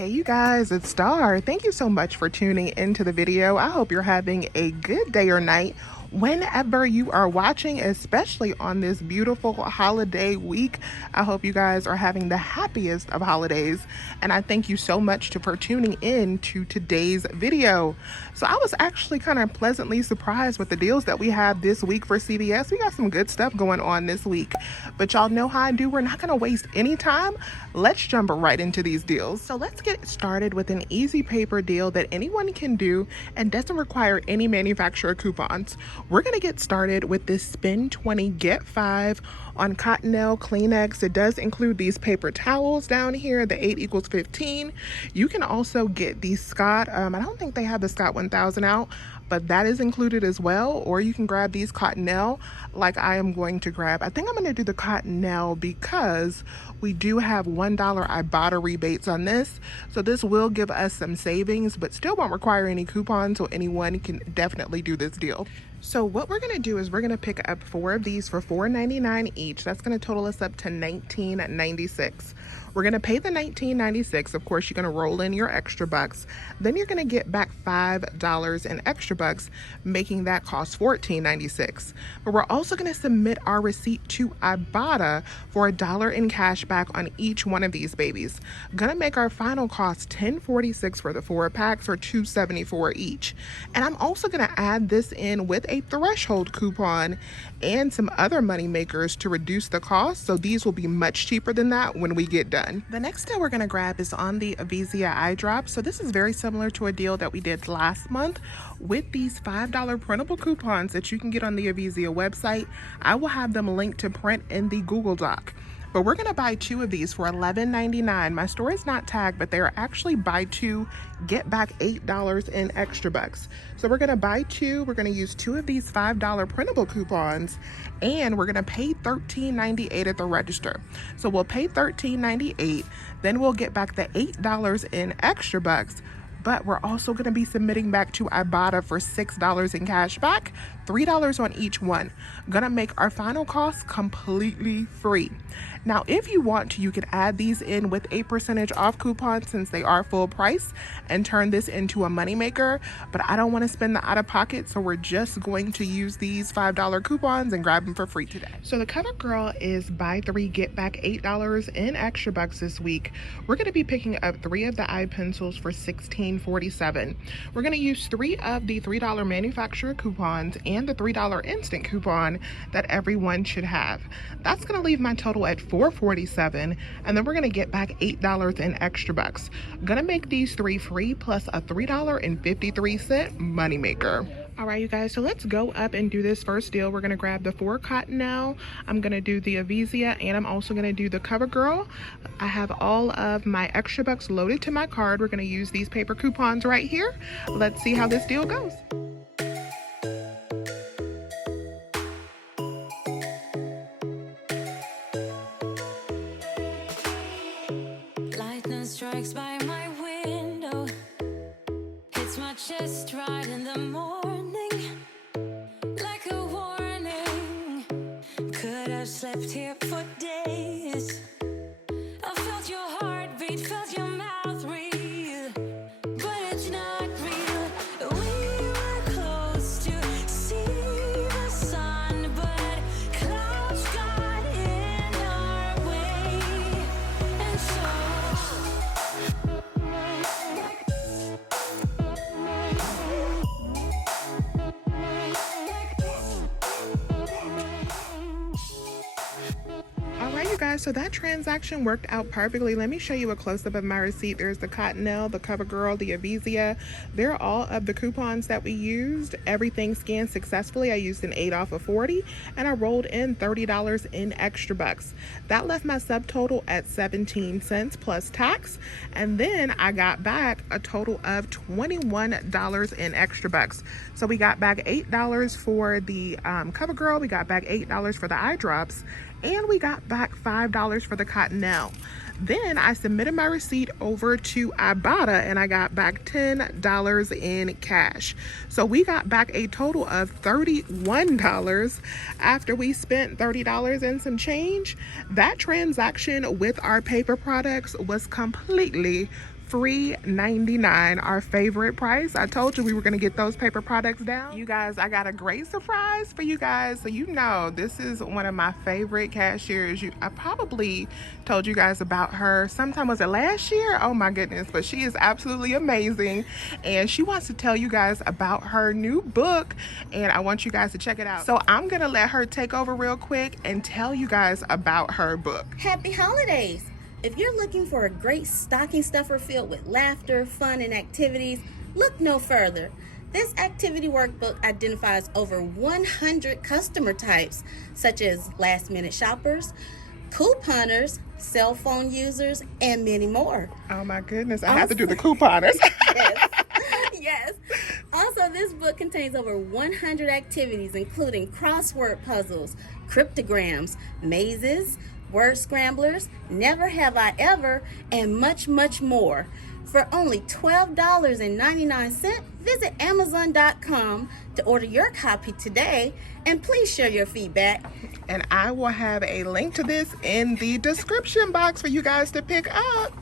Hey you guys, it's Star. Thank you so much for tuning into the video. I hope you're having a good day or night whenever you are watching, especially on this beautiful holiday week. I hope you guys are having the happiest of holidays, and I thank you so much for tuning in to today's video. So I was actually kind of pleasantly surprised with the deals that we have this week for CVS. We got some good stuff going on this week, but y'all know how I do. We're not going to waste any time. Let's jump right into these deals. So let's get started with an easy paper deal that anyone can do and doesn't require any manufacturer coupons. We're going to get started with this spend 20 get 5 on Cottonelle Kleenex. It does include these paper towels down here, the 8 equals 15. You can also get the Scott, I don't think they have the Scott 1000 out, but that is included as well. Or you can grab these Cottonelle like I am going to grab. I think I'm going to do the Cottonelle because we do have $1 Ibotta rebates on this. So this will give us some savings, but still won't require any coupons, so anyone can definitely do this deal. So what we're going to do is we're going to pick up 4 of these for $4.99 each. That's going to total us up to $19.96. We're going to pay the $19.96. Of course, you're going to roll in your extra bucks. Then you're going to get back $5 in extra bucks, making that cost $14.96. But we're also going to submit our receipt to Ibotta for $1 in cash back on each one of these babies. Going to make our final cost $10.46 for the 4 packs, or $2.74 each. And I'm also going to add this in with a threshold coupon and some other money makers to reduce the cost, so these will be much cheaper than that when we get done. The next deal we're going to grab is on the Avizia eye drops. So this is very similar to a deal that we did last month with these $5 printable coupons that you can get on the Avizia website. I will have them linked to print in the Google Doc. But we're going to buy 2 of these for $11.99. My store is not tagged, but they are actually buy 2, get back $8 in extra bucks. So we're going to buy 2. We're going to use 2 of these $5 printable coupons, and we're going to pay $13.98 at the register. So we'll pay $13.98, then we'll get back the $8 in extra bucks. But we're also going to be submitting back to Ibotta for $6 in cash back, $3 on each one. Gonna make our final cost completely free. Now, if you want to, you can add these in with a percentage off coupon since they are full price and turn this into a moneymaker, but I don't want to spend the out of pocket, so we're just going to use these $5 coupons and grab them for free today. So the CoverGirl is buy 3, get back $8 in extra bucks this week. We're going to be picking up 3 of the eye pencils for $16.47. We're going to use 3 of the $3 manufacturer coupons and the $3 instant coupon that everyone should have. That's going to leave my total at $4.47, and then we're going to get back $8 in extra bucks. Gonna make these 3 free plus a $3.53 moneymaker. All right, you guys, so let's go up and do this first deal. We're going to grab the 4 Cottonelle. I'm going to do the Avizia, and I'm also going to do the CoverGirl. I have all of my extra bucks loaded to my card. We're going to use these paper coupons right here. Let's see how this deal goes. Lightning strikes by my window, hits my chest right in the morning, like a warning. Could have slept here for days. I felt your heartbeat, felt your mouth breathe, but it's not real. We were close to see the sun, but clouds got in our way, and so Alright, you guys, so that transaction worked out perfectly. Let me show you a close-up of my receipt. There's the Cottonelle, the CoverGirl, the Avizia. They're all of the coupons that we used. Everything scanned successfully. I used an 8 off of 40, and I rolled in $30 in extra bucks. That left my subtotal at 17 cents plus tax, and then I got back a total of $21 in extra bucks. So we got back $8 for the CoverGirl, we got back $8 for the eye drops, and we got back $5 for the Cottonelle. Then I submitted my receipt over to Ibotta, and I got back $10 in cash. So we got back a total of $31 after we spent $30 and some change. That transaction with our paper products was completely free 99, our favorite price. I told you we were going to get those paper products down. You guys, I got a great surprise for you guys. So you know this is one of my favorite cashiers. I probably told you guys about her sometime, was it last year? Oh my goodness, but she is absolutely amazing, and she wants to tell you guys about her new book, and I want you guys to check it out. So I'm gonna let her take over real quick and tell you guys about her book. Happy holidays! If you're looking for a great stocking stuffer filled with laughter, fun, and activities, look no further. This activity workbook identifies over 100 customer types, such as last-minute shoppers, couponers, cell phone users, and many more. Oh my goodness, I have to do the couponers. Yes. Yes. Also, this book contains over 100 activities, including crossword puzzles, cryptograms, mazes, word scramblers, never have I ever, and much, much more. For only $12.99, visit Amazon.com to order your copy today, and please share your feedback. And I will have a link to this in the description box for you guys to pick up.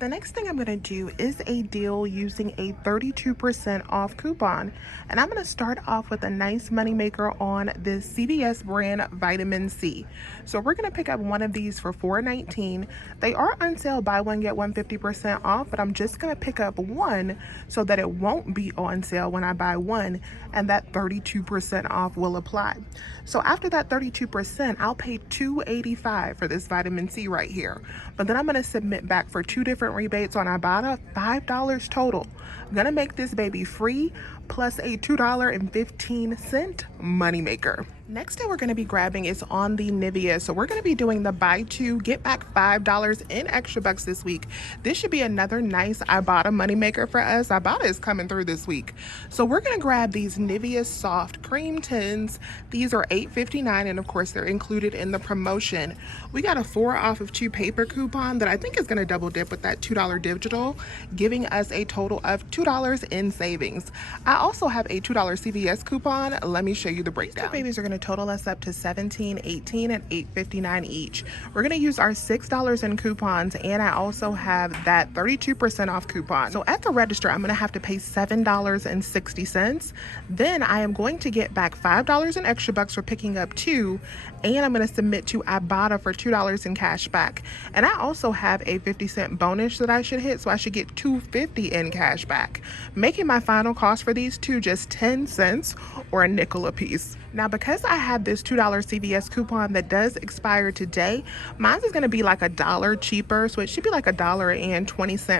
The next thing I'm going to do is a deal using a 32% off coupon. And I'm going to start off with a nice moneymaker on this CVS brand vitamin C. So we're going to pick up one of these for $4.19. They are on sale, buy one, get one 50% off, but I'm just going to pick up one so that it won't be on sale when I buy one, and that 32% off will apply. So after that 32%, I'll pay $2.85 for this vitamin C right here. But then I'm going to submit back for two different rebates on Ibotta, $5 total. I'm gonna make this baby free, plus a $2.15 moneymaker. Next thing we're going to be grabbing is on the Nivea. So we're going to be doing the buy two, get back $5 in extra bucks this week. This should be another nice Ibotta moneymaker for us. Ibotta is coming through this week. So we're going to grab these Nivea soft cream tints. These are $8.59, and of course they're included in the promotion. We got a 4 off of 2 paper coupon that I think is going to double dip with that $2 digital, giving us a total of $2 in savings. I also have a $2 CVS coupon. Let me show you the breakdown. These babies are going to total us up to $17, $18, and $8.59 each. We're going to use our $6 in coupons, and I also have that 32% off coupon. So at the register, I'm going to have to pay $7.60. Then I am going to get back $5 in extra bucks for picking up 2, and I'm going to submit to Ibotta for $2 in cash back. And I also have a 50-cent bonus that I should hit, so I should get $2.50 in cash back, making my final cost for these two just 10 cents or a nickel a piece. Now, because I have this $2 CVS coupon that does expire today, mine is going to be like $1 cheaper, so it should be like $1.20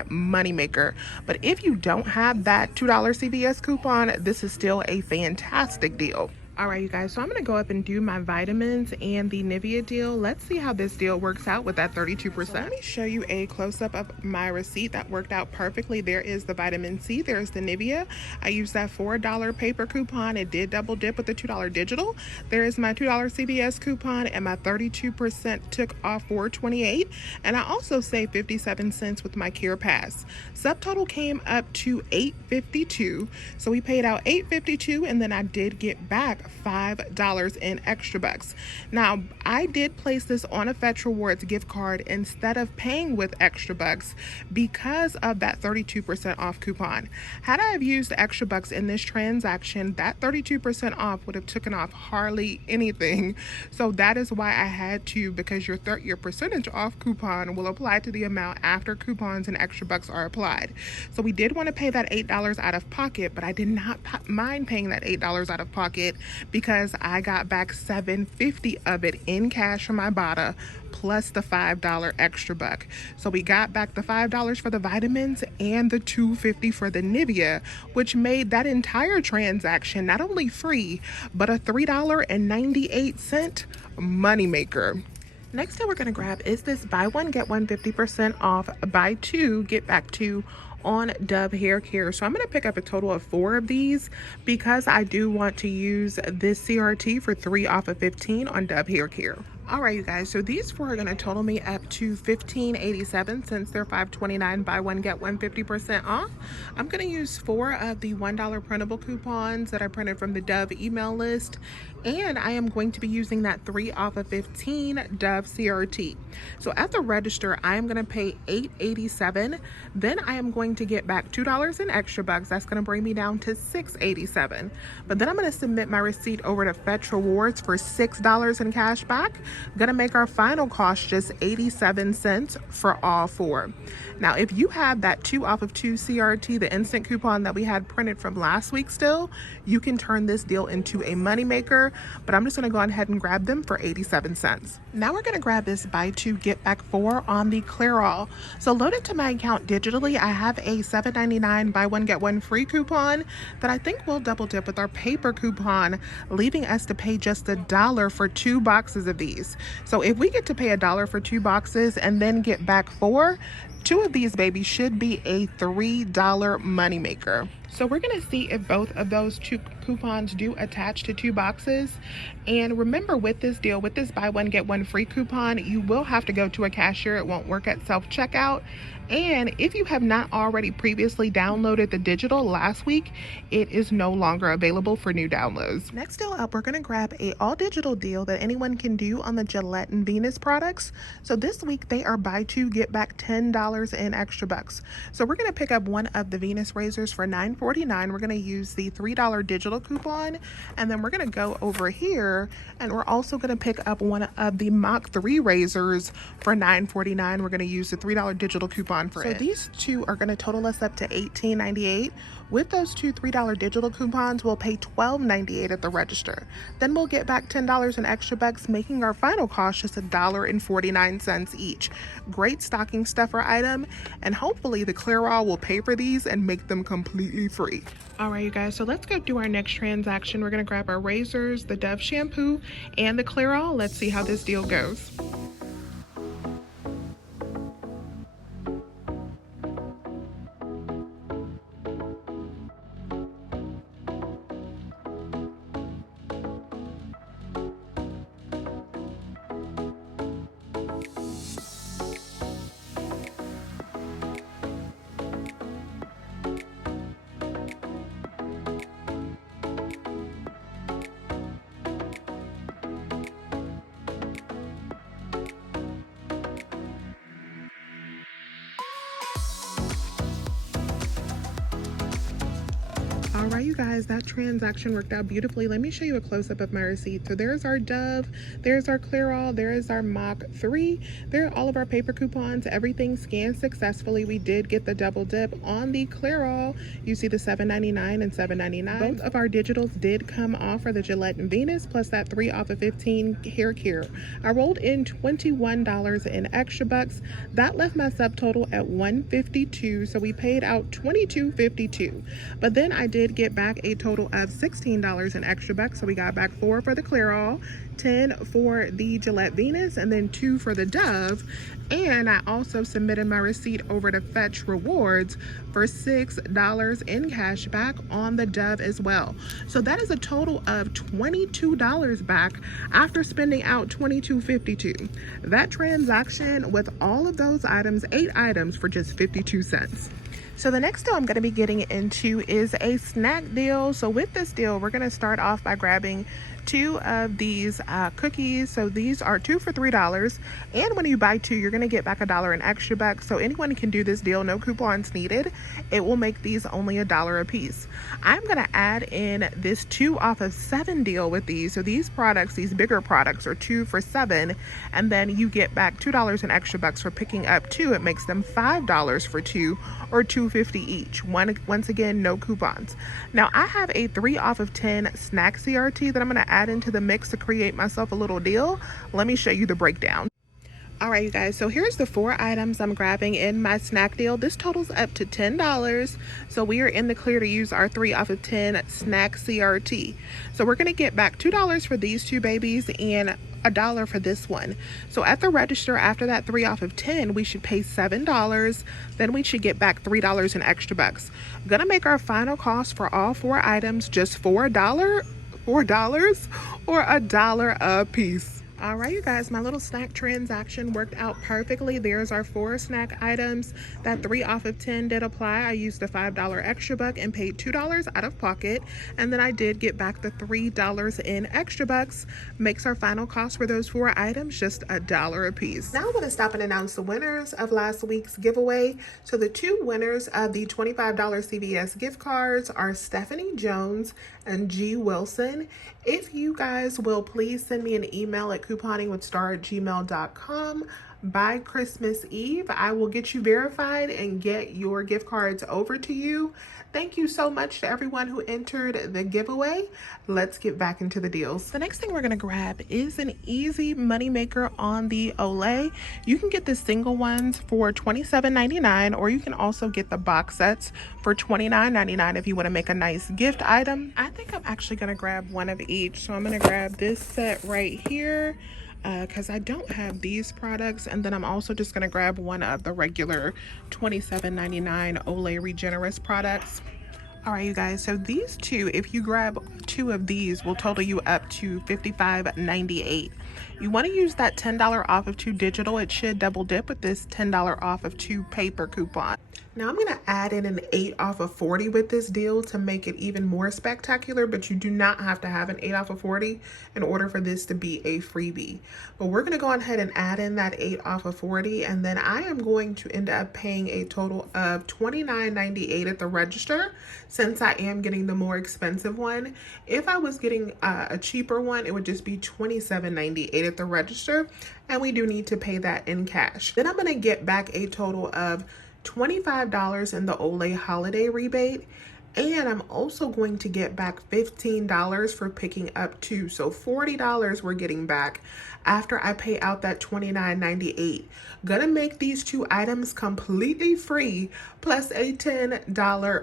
moneymaker. But if you don't have that $2 CVS coupon, this is still a fantastic deal. All right, you guys, so I'm going to go up and do my vitamins and the Nivea deal. Let's see how this deal works out with that 32%. So let me show you a close-up of my receipt that worked out perfectly. There is the vitamin C. There's the Nivea. I used that $4 paper coupon. It did double dip with the $2 digital. There is my $2 CVS coupon, and my 32% took off $4.28. And I also saved 57 cents with my Carepass. Subtotal came up to $8.52. So we paid out $8.52, and then I did get back $5 in extra bucks. Now, I did place this on a Fetch Rewards gift card instead of paying with extra bucks because of that 32% off coupon. Had I have used extra bucks in this transaction, that 32% off would have taken off hardly anything. So that is why I had to, because your percentage off coupon will apply to the amount after coupons and extra bucks are applied. So we did want to pay that $8 out of pocket, but I did not mind paying that $8 out of pocket because I got back $7.50 of it in cash from Ibotta, plus the $5 extra buck. So we got back the $5 for the vitamins and the $2.50 for the Nivea, which made that entire transaction not only free, but a $3.98 moneymaker. Next thing we're going to grab is this buy one, get one 50% off, buy two, get back two on Dove hair care. So I'm going to pick up a total of 4 of these because I do want to use this CRT for 3 off of 15 on Dove hair care. All right, you guys, so these 4 are going to total me up to $15.87 since they're $5.29 buy one get one 50% off. I'm going to use 4 of the $1 printable coupons that I printed from the Dove email list, And I am going to be using that 3 off of 15 Dove CRT. So at the register, I am going to pay $8.87. Then I am going to get back $2 in extra bucks. That's going to bring me down to $6.87. But then I'm going to submit my receipt over to Fetch Rewards for $6 in cash back. Going to make our final cost just 87 cents for all four. Now, if you have that 2 off of 2 CRT, the instant coupon that we had printed from last week still, you can turn this deal into a moneymaker, but I'm just gonna go ahead and grab them for 87 cents. Now we're gonna grab this buy 2 get back 4 on the Clairol. So loaded to my account digitally, I have a $7.99 buy 1 get 1 free coupon that I think will double dip with our paper coupon, leaving us to pay just $1 for 2 boxes of these. So if we get to pay $1 for 2 boxes and then get back 4, 2 of these babies should be a $3 moneymaker. So we're going to see if both of those 2 coupons do attach to 2 boxes. And remember, with this deal, with this buy 1 get 1 free coupon, you will have to go to a cashier. It won't work at self-checkout. And if you have not already previously downloaded the digital last week, it is no longer available for new downloads. Next deal up, we're going to grab a all digital deal that anyone can do on the Gillette and Venus products. So this week they are buy 2 get back $10 in extra bucks. So we're going to pick up one of the Venus razors for $9.49. We're going to use the $3 digital coupon, and then we're going to go over here and we're also going to pick up one of the Mach 3 razors for $9.49. We're going to use the $3 digital coupon for it. So these 2 are going to total us up to $18.98. With those 2 $3 digital coupons, we'll pay $12.98 at the register. Then we'll get back $10 in extra bucks, making our final cost just $1.49 each. Great stocking stuffer item, and hopefully the Clairol will pay for these and make them completely free. All right, you guys, so let's go do our next transaction. We're going to grab our razors, the Dove shampoo, and the Clairol. Let's see how this deal goes. All right, you guys, that transaction worked out beautifully. Let me show you a close-up of my receipt. So there's our Dove, there's our Clairol, there is our Mach 3, there are all of our paper coupons. Everything scanned successfully. We did get the double dip on the Clairol. You see the $7.99 and $7.99. Both of our digitals did come off for the Gillette and Venus, plus that 3 off of 15 hair care. I rolled in $21 in extra bucks. That left my subtotal at $152, so we paid out $22.52. But then I did get back a total of $16 in extra bucks, so we got back 4 for the Clairol, 10 for the Gillette Venus, and then 2 for the Dove. And I also submitted my receipt over to Fetch Rewards for $6 in cash back on the Dove as well. So that is a total of $22 back after spending out $22.52. That transaction with all of those items, 8 items, for just 52 cents. So the next deal I'm going to be getting into is a snack deal. So with this deal, we're going to start off by grabbing 2 of these cookies. So these are 2 for $3, and when you buy 2, you're going to get back $1 in extra bucks. So anyone can do this deal, no coupons needed. It will make these only $1 a piece. I'm going to add in this 2 off of 7 deal with these. So these products, these bigger products, are 2 for $7, and then you get back $2 in extra bucks for picking up 2. It makes them $5 for 2, or $2.50 each. Once again, no coupons. Now I have a 3 off of 10 snack CRT that I'm going to add into the mix to create myself a little deal. Let me show you the breakdown. All right, you guys, so here's the 4 items I'm grabbing in my snack deal. This totals up to $10. So we are in the clear to use our 3 off of 10 snack CRT. So we're going to get back $2 for these 2 babies and $1 for this one. So at the register, after that 3 off of 10, we should pay $7. Then we should get back $3 in extra bucks. I'm gonna make our final cost for all 4 items just $4 or $1 a piece. All right, you guys, my little snack transaction worked out perfectly. There's our 4 snack items. That 3 off of 10 did apply. I used a $5 extra buck and paid $2 out of pocket. And then I did get back the $3 in extra bucks. Makes our final cost for those 4 items just $1 a piece. Now I'm going to stop and announce the winners of last week's giveaway. So the 2 winners of the $25 CVS gift cards are Stephanie Jones and G. Wilson. If you guys will please send me an email at couponingwithstar@gmail.com by Christmas Eve, I will get you verified and get your gift cards over to you. Thank you so much to everyone who entered the giveaway. Let's get back into the deals. The next thing we're gonna grab is an easy moneymaker on the Olay. You can get the single ones for $27.99, or you can also get the box sets for $29.99 if you wanna make a nice gift item. I think I'm actually gonna grab one of each. So I'm gonna grab this set right here, because I don't have these products, and then I'm also just going to grab one of the regular $27.99 Olay Regenerous products. All right, you guys, so these 2, if you grab 2 of these, will total you up to $55.98. You want to use that $10 off of 2 digital. It should double dip with this $10 off of 2 paper coupon. Now I'm going to add in an 8 off of 40 with this deal to make it even more spectacular, but you do not have to have an 8 off of 40 in order for this to be a freebie. But we're going to go ahead and add in that 8 off of 40, and then I am going to end up paying a total of $29.98 at the register, since I am getting the more expensive one. If I was getting a cheaper one, it would just be $27.98 at the register, and we do need to pay that in cash. Then I'm going to get back a total of $25 in the Olay holiday rebate, and I'm also going to get back $15 for picking up 2. So $40 we're getting back after I pay out that $29.98. Gonna make these 2 items completely free, plus a $10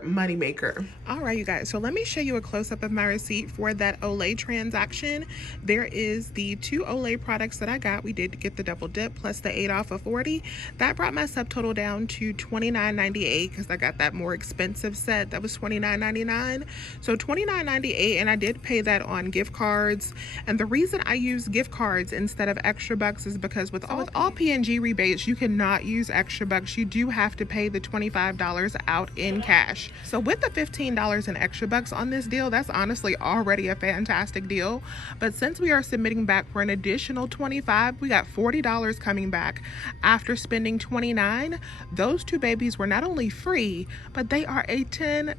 moneymaker. All right, you guys, so let me show you a close-up of my receipt for that Olay transaction. There is the 2 Olay products that I got. We did get the double dip plus the 8 off of 40. That brought my subtotal down to $29.98 because I got that more expensive set that was $29.99. So $29.98, and I did pay that on gift cards. And the reason I use gift cards instead of extra bucks is because with all P&G rebates, you cannot use extra bucks. You do have to pay the $25 out in cash. So with the $15 in extra bucks on this deal, that's honestly already a fantastic deal. But since we are submitting back for an additional $25, we got $40 coming back after spending $29. Those 2 babies were not only free, but they are a $10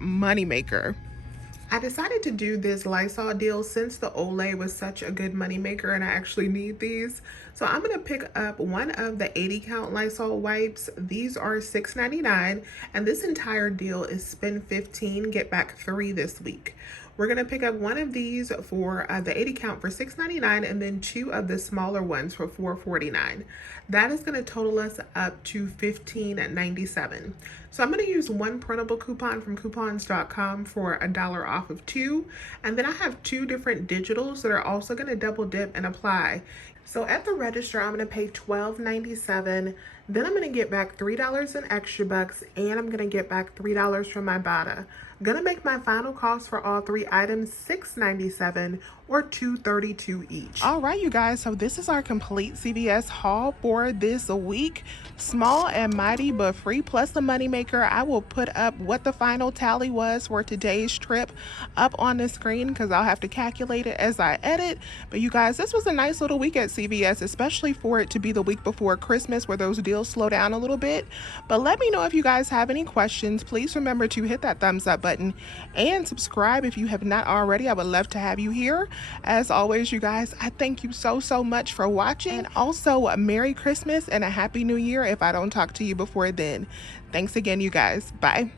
moneymaker. I decided to do this Lysol deal since the Olay was such a good moneymaker and I actually need these. So I'm going to pick up one of the 80 count Lysol wipes. These are $6.99, and this entire deal is spend 15, get back 3 this week. We're going to pick up one of these for the 80 count for $6.99, and then 2 of the smaller ones for $4.49. That is going to total us up to $15.97. So I'm going to use one printable coupon from coupons.com for $1 off of 2. And then I have 2 different digitals that are also going to double dip and apply. So at the register, I'm going to pay $12.97. Then I'm going to get back $3 in extra bucks, and I'm going to get back $3 from my Bada. I'm going to make my final cost for all 3 items $6.97 or $2.32 each. All right, you guys, so this is our complete CVS haul for this week. Small and mighty, but free, plus the moneymaker. I will put up what the final tally was for today's trip up on the screen because I'll have to calculate it as I edit. But you guys, this was a nice little week at CVS, especially for it to be the week before Christmas where those deals slow down a little bit. But let me know if you guys have any questions. Please remember to hit that thumbs up button and subscribe if you have not already. I would love to have you here. As always, you guys, I thank you so much for watching. And also, a Merry Christmas and a Happy New Year if I don't talk to you before then. Thanks again, you guys. Bye.